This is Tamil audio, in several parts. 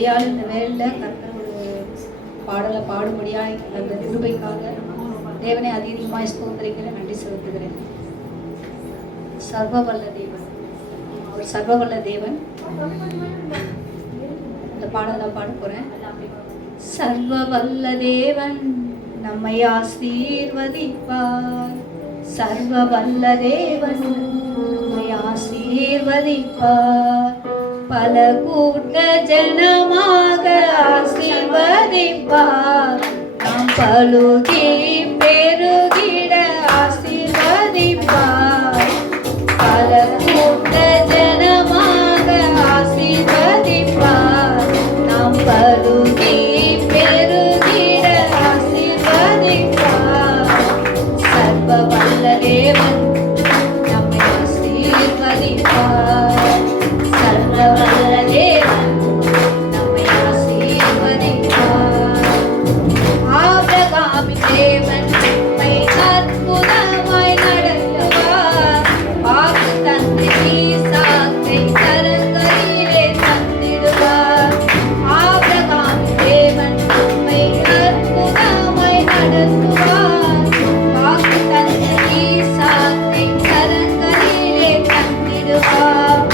அடியால் இந்த வேளையில் கர்த்தர் ஒரு பாடலை பாடும்படியாய் அந்த கிருபைக்காக தேவனை அதிகமாய் ஸ்தோத்திரிக்கிறேன், நன்றி செலுத்துகிறேன். சர்வவல்ல தேவன், ஒரு சர்வவல்ல தேவன். அந்த பாடலை பாட போறேன். சர்வவல்ல தேவன் நம்மை ஆசீர்வதிப்பார், சர்வவல்ல தேவன் நம்மை ஆசீர்வதிப்பார், பல கூட்ட ஜனமாக ஆசீர்வதிப்பார், நாம் பலுகி பெருகிட ஆசீர்வதிப்பார், பல கூட்ட ஜனமாக ஆசீர்வதிப்பார், நாம் பலுகி பெருகிட ஆசீர்வதிப்பார், சர்வவல்ல தேவன் நம்மை ஆசீர்வதிப்பார், சர்வவல்ல தேவன் நம்மை ஆசீர்வதிப்பார். ஆபிரகாமின் தேவன் நம்மை அற்புதமாய் நடத்துவார், வாக்கு தந்த ஈசாக்கை கரங்களிலே தந்திடுவார். ஆபிரகாமின் தேவன் நம்மை அற்புதமாய் நடத்துவார், வாக்கு தந்த ஈசாக்கை கரங்களிலே தந்திடுவார்.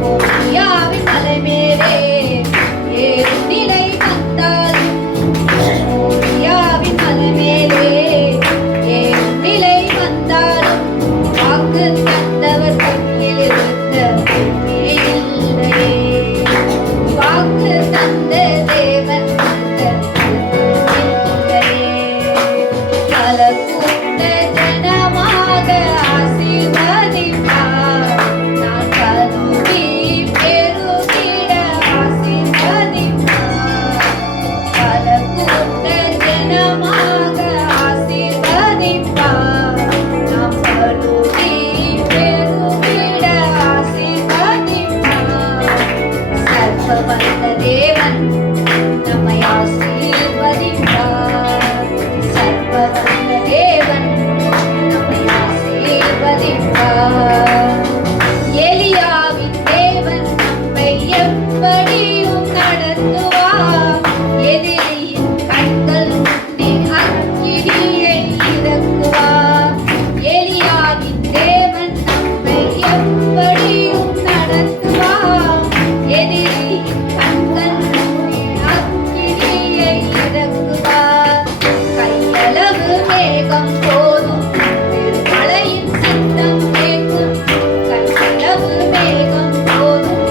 மோரியாவின் மலை மேலே ஏறும் நிலை வந்தாலும், மோரியாவின் மலை மேலே ஏறும் நிலை வந்தாலும், வாக்கு தந்தவர் கையில் இருக்க இல்லையே, வாக்கு தந்த தேவன் இல்லையே, பல கூட்ட ஜனமாக ஆசீர்வதிப்பார், நான் பலுகி பெருகிட ஆசீர்வதிப்பார், பல கூட்ட ஜனமாக ஆசீர்வதிப்பார், நாம் பலுகி பெருகிட ஆசீர்வதிப்பார், சர்வவல்ல தேவன் நம்மை ஆசீர்வதிப்பார், சர்வவல்ல தேவன் நம்மை ஆசீர்வதிப்பார். எலியாவின் தேவன் நம்மை எப்படியும் நடத்துவார், எதிரியின் கண்கள் முன்னே அக்கினியை இறக்குவார். எலியாவின் தேவன் நம்மை எப்படியும் நடத்துவார், எதிரியின் கண்கள் முன்னே அக்கினியை இறக்குவார். கையளவு மேகம் போதும் பெருமழையின் சத்தம் கேட்கும், கையளவு மேகம் போதும்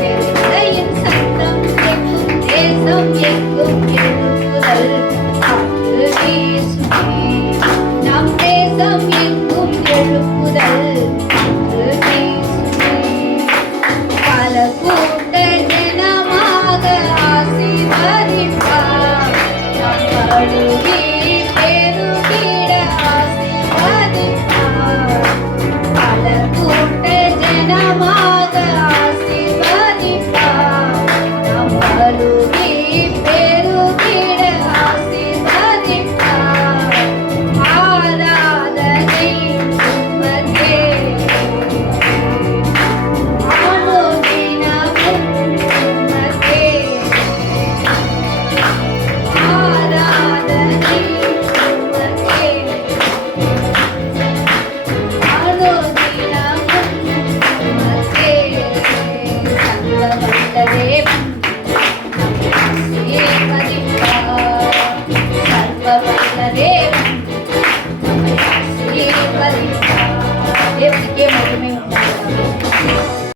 பெருமழையின் சத்தம் கேட்கும், தேசம் எங்கும் எழுப்புதல் காற்று வீசுமே, நம் தேசம் எங்கும் எழுப்புதல் காற்று வீசுமே, பல கூட்ட ஜனமாக ஆசீர்வதிப்பார், நாம் பலுகி